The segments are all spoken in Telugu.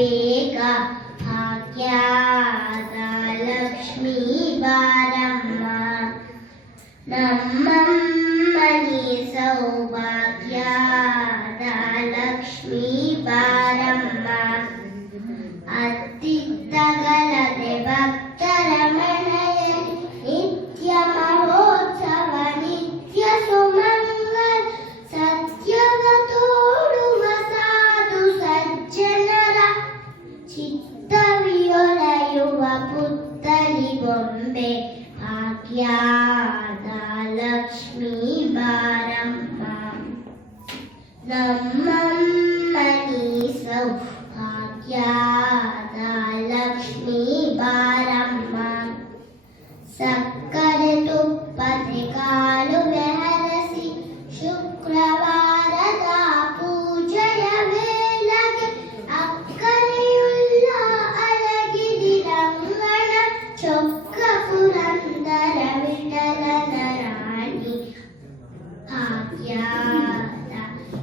ಬೇಗ ಭಾಗ್ಯದ ಲಕ್ಷ್ಮೀ ಬಾರಮ್ಮ ನಮ್ಮಮ್ಮನಿ ಸೌಭಾಗ್ಯದ ಲಕ್ಷ್ಮೀ ಬಾರಮ್ಮ ಅತ್ತಿತ್ತಗಲದೆ ಭಕ್ತರ ಮನೆಯಲ್ಲಿ ನಿತ್ಯ ಮಹೋತ್ಸವ ನಿತ್ಯ ಸುಮಂಗಲ ಸತ್ಯವ ತೋಡುವ ಸಾಧು ಸಜ್ಜನರ ಚಿತ್ತವಿಯೊಲೆಯುವ ಪುತ್ತಲಿ ಬೊಂಬೆ ಭಾಗ್ಯದ ಲಕ್ಷ್ಮೀ ಬಾರಮ್ಮ ನಮ್ಮಮ್ಮನಿ ಸೌಭಾಗ್ಯದ ಲಕ್ಷ್ಮೀ ಬಾರಮ್ಮ ಸಕ್ಕರೆ ತುಪ್ಪದೆ ಕಾಲು ಬೆಹರಸಿ ಶುಕ್ರವಾರದ ಪೂಜೆಯ ವೇಳೆಗೆ ಅಕ್ಕರೆಯುಳ್ಳ ಅಲಗಿರಿರಂಗಣ ಚೊಕ್ಕ ಪುರಂದರ ವಿಠಲನ ರಾಣಿ ಭಾಗ್ಯದ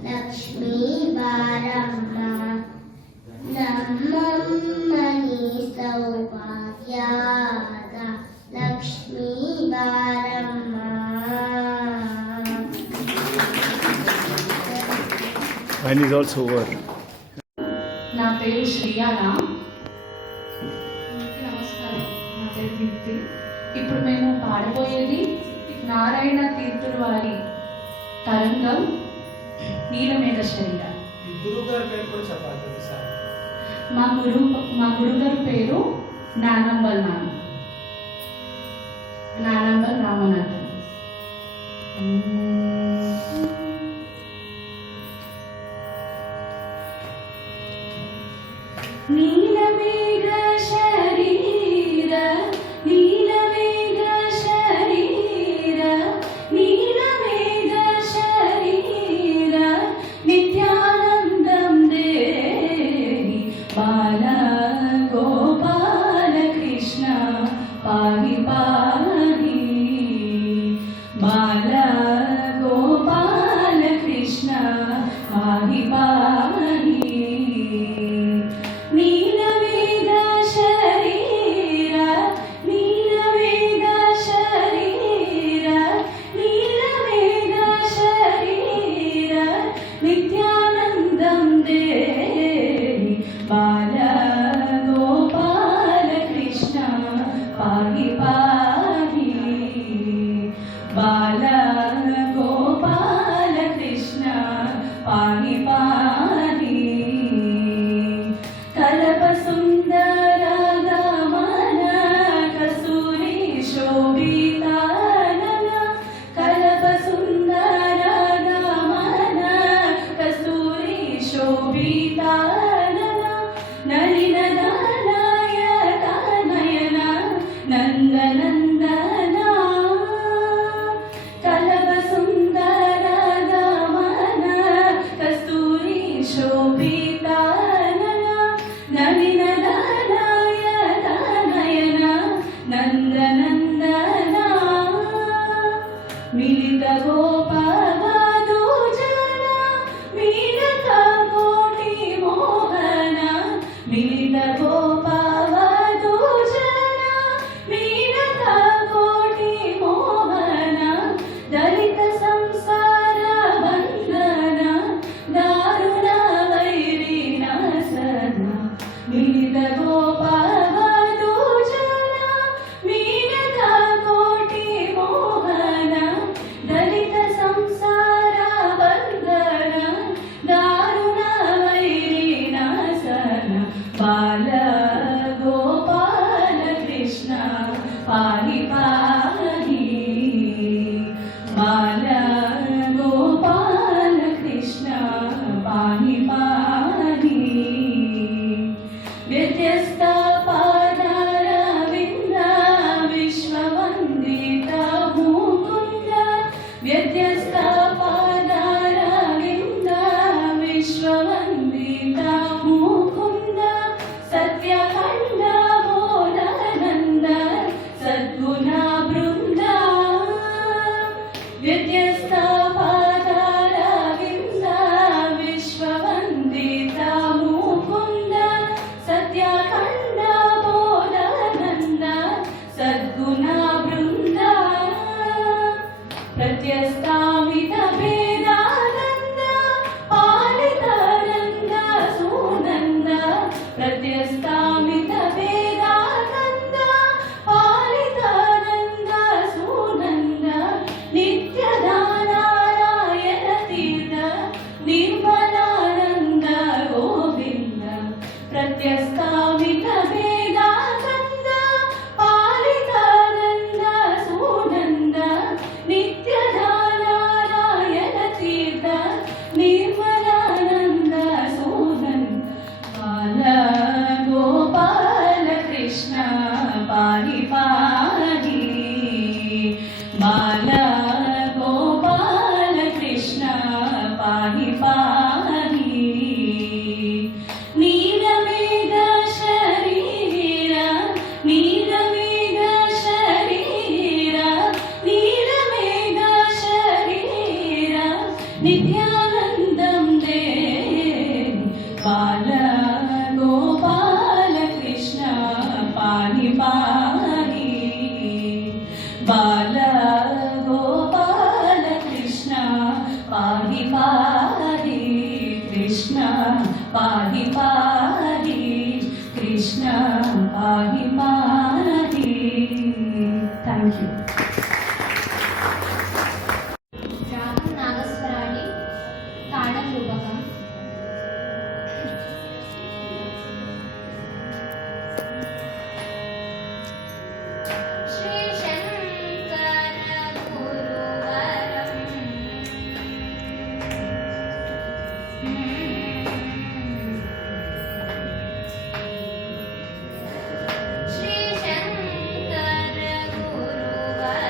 ಲಕ್ಷ್ಮೀ ಬಾರಮ್ಮ ನಮ್ಮಮ್ಮನಿ ಸೌಭಾಗ್ಯದ ಲಕ್ಷ್ಮೀ ಬಾರಮ್ಮ. Mine is also over. నా పేరు శ్రీయానా. నమస్కారం, నా పేరు దీప్తి. ఇప్పుడు మేము పాడబోయేది నారాయణ తీర్థుల వారి తరంగం నీలమేఘ శరీర. మా గురుగారు పేరు నానంబల్ రామనాథన్. నీలమేఘ శరీర నీలమేఘ శరీర నీలమేఘ శరీర నిత్యానందం దేహి బాల గోపాల కృష్ణ పాహి పాహి బాల గోపాల కృష్ణ పాహి పాహి నీలమేఘ శరీర నీలమేఘ శరీర నీలమేఘ శరీర నిత్యానందం దేహి బాల గోపాల కృష్ణ పాహి పాహి బాల గోపాల కృష్ణ పాహి పాహి కలప సుందర గమన కస్తూరి శోభితానన కలప సుందర గమన కస్తూరి శోభితానన నలిన నాయక నయన నందనందన కలప సుందర గమన కస్తూరి శోభితానన నలిన నాయక నయన నందనందన మిలిత గోపవధూ జన మీనక కోటి మోహన మిలిత గోపవధూ జన మీనక కోటి మోహన దళిత సంసార బంధన దారుణ వైరి నాశన మిలిత గోపవధూ జన మీనక కోటి మోహన దళిత సంసార బంధన దారుణ వైరి నాశన బాల గోపాల కృష్ణ పాహి పాహి బాల గోపాల కృష్ణ పాహి పాహి వ్యత్యస్త పాదార వింద విశ్వవందిత ముకుంద వ్యత్యస్త పాదార వింద విశ్వవందిత ముకుంద సత్య व्यत्यस्तामित वेदानन्द पालितानन्द सुनन्द नित्यदानारायण तीर्थ निर्मलानन्द गोविन्द प्रत्यस्तामित वेदानन्द पालितानन्द सुनन्द नित्यदानारायण तीर्थ निर्मलानन्द सुनन्द बाल गोपाल कृष्ण पाहि पाहि बाल गोपाल कृष्ण पाहि पाहि नीलमेघ शरीर नीलमेघ शरीर नीलमेघ शरीर नित्यानन्दं देहि बाल गोपाल कृष्ण पाहि पाहि बाल गोपाल कृष्ण पाहि पाहि कृष्ण पाहि पाहि कृष्ण पाहि पाहि थैंक यू రాగం నాగస్వరాళి తాళం రూపకం శ్రీ శంకర గురువరం శ్రీ శంకర గురువరం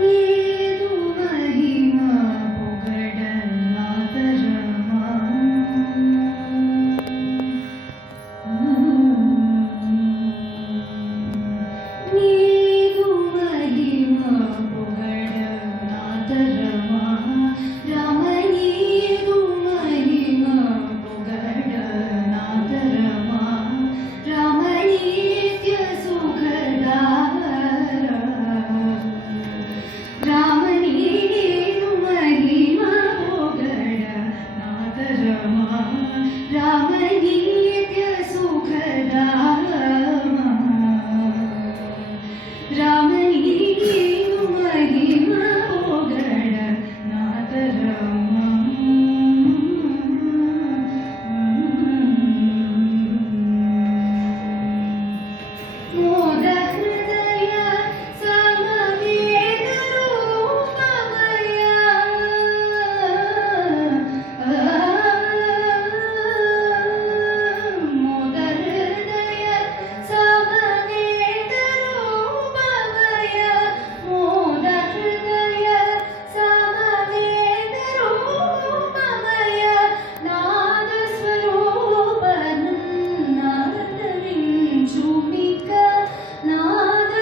నీదు మహిమ పొగడనాదరమా నీదు మహిమ పొగడనాదరమా రామ నీదు మహిమ పొగడనాదరమా రామ నిత్య సుఖదార రామనీను మహిమ పొగడ నాదరమా రామనీత్య సుఖదారమా రామనీను మహిమ పొగడ నాదరమా మోద హృదయ సమవేద రూపమయ మోద హృదయ సమవేద రూపమయ మోద హృదయ సమవేద రూపమయ నాద స్వరూపనన్నరించుమిక నాద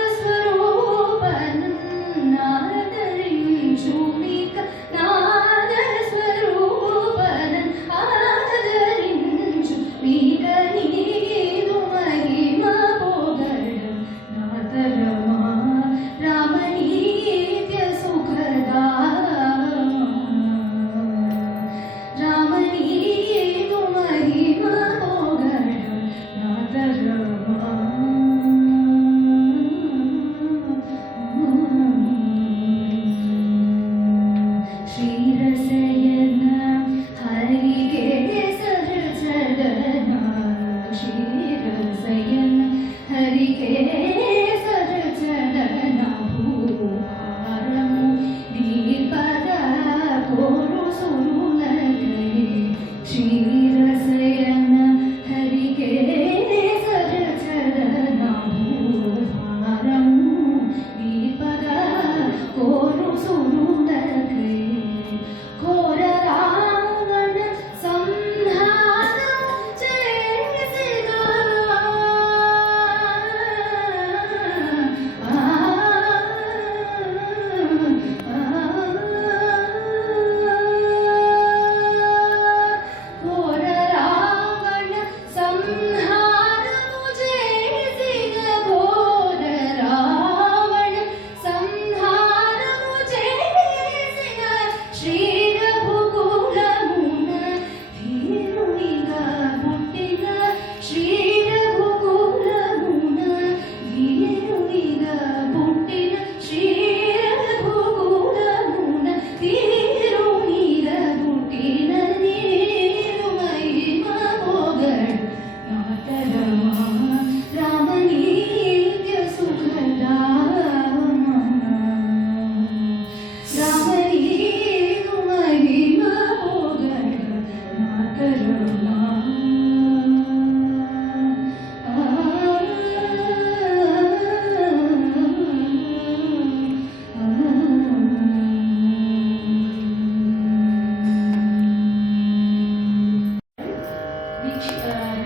స్వరూపనన్నరించుమిక నాద స్వరూపనన్ ఆదరించు మిక నీదు మహిమ పొగడ నాదరమా రామనీత్య సుఖదారమా రామనీను మహిమ పొగడ నాదరమా శ్రీరసయన హరికి సరసదన శ్రీరసయన హరికి సరసదన భూహారము దీపద కోరు సురులకై శ్రీరసయన హరికి సరసదన భూహారము దీపద కోరు సురులకై ఘోర రావణ సంహారము చేసిన ఘోర రావణ సంహారము చేసిన ఘోర రావణ సంహారము చేసిన శ్రీ రఘుకులమున ధీరునిగా పుట్టిన శ్రీ రఘుకులమున ధీరునిగా పుట్టిన శ్రీ రఘుకులమున ధీరునిగా పుట్టిన నీరు మహిమ పొగడ నాదరమా రామనీత్య సుఖదారమా రామనీను మహిమ పొగడ నాదరమా దీక్షిత గారు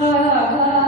Baba,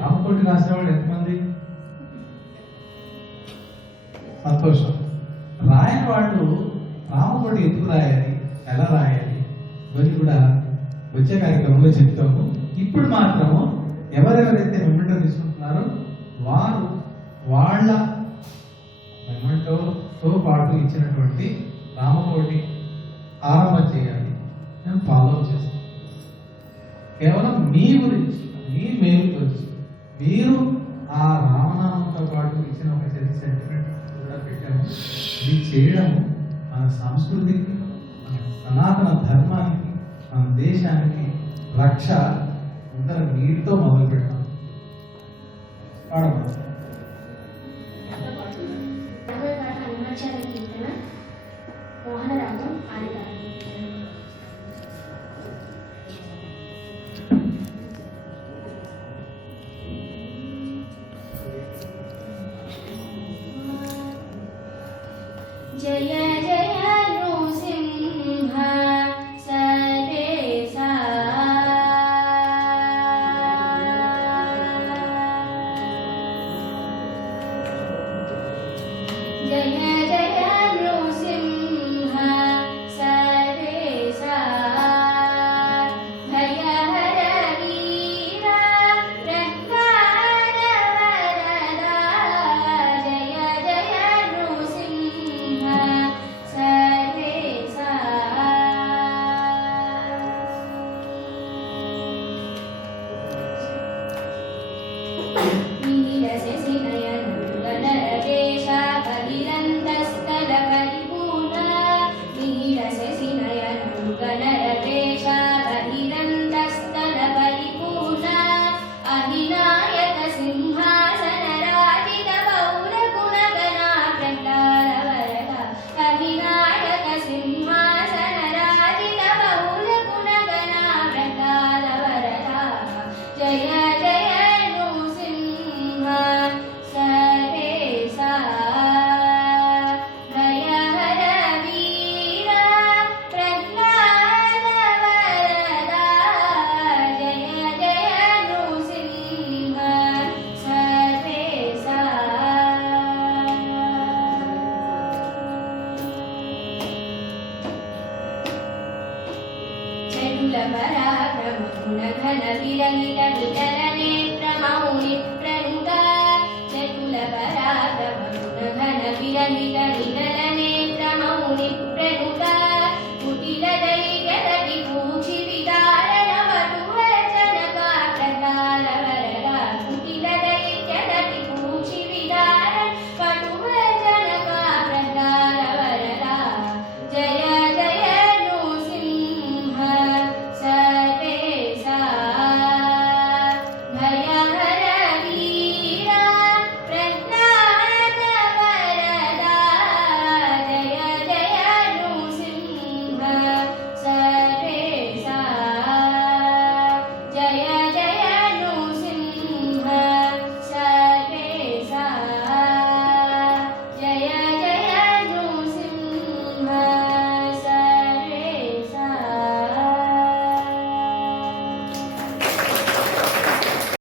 రామకోటి రాసేవాళ్ళు ఎంతమంది? సంతోషం. రాయని వాళ్ళు రామకోటి ఎందుకు రాయాలి, ఎలా రాయాలి ఇవన్నీ కూడా వచ్చే కార్యక్రమంలో చెప్తాము. ఇప్పుడు మాత్రము ఎవరెవరైతే మెమెంటో తీసుకుంటున్నారో వారు వాళ్ళ మెమెంటోతో పాటు ఇచ్చినటువంటి రామకోటి ఆరంభం చేయాలి. మేము ఫాలో చేస్తాం. కేవలం మీ గురించి, మీ మేలు గురించి మీరు ఆ రామనామంతో పాటు ఇచ్చిన ఒక చరిత్ర సెంటిమెంట్ కూడా పెట్టాము. ఇది చేయడము మన సంస్కృతికి, మన సనాతన ధర్మానికి, మన దేశానికి రక్ష. అందర నీటితో మొదలు పెట్టాం. హనుమాచార్య కీర్తన మోహన రాగం ఆదితాళం. జయ జయ నృసింహ సర్వేశా జయ జయ నృసింహ సర్వేశా భయహర వీర ప్రహ్లాద వరదా జయ జయ నృసింహ సర్వేశా నీలశశి నయనరుగనరకేశ బహిరంతస్థల పరిపూర్ణ నీలశశి నయనరుగనరకేశ బహిరంతస్థల పరిపూర్ణ అధినాయక సింహాసన రాజిత పౌర గుణగణ ప్రహ్లాద వరద అధినాయక సింహాసన రాజిత పౌర గుణగణ ప్రహ్లాద వరద జయ జయ నృసింహ సర్వేశా భయహర వీర ప్రహ్లాద వరదా జయ జయ నృసింహ సర్వేశా చరుల పరాక్రమ గుణ ఘన విరహిత నిటల నేత్ర మౌని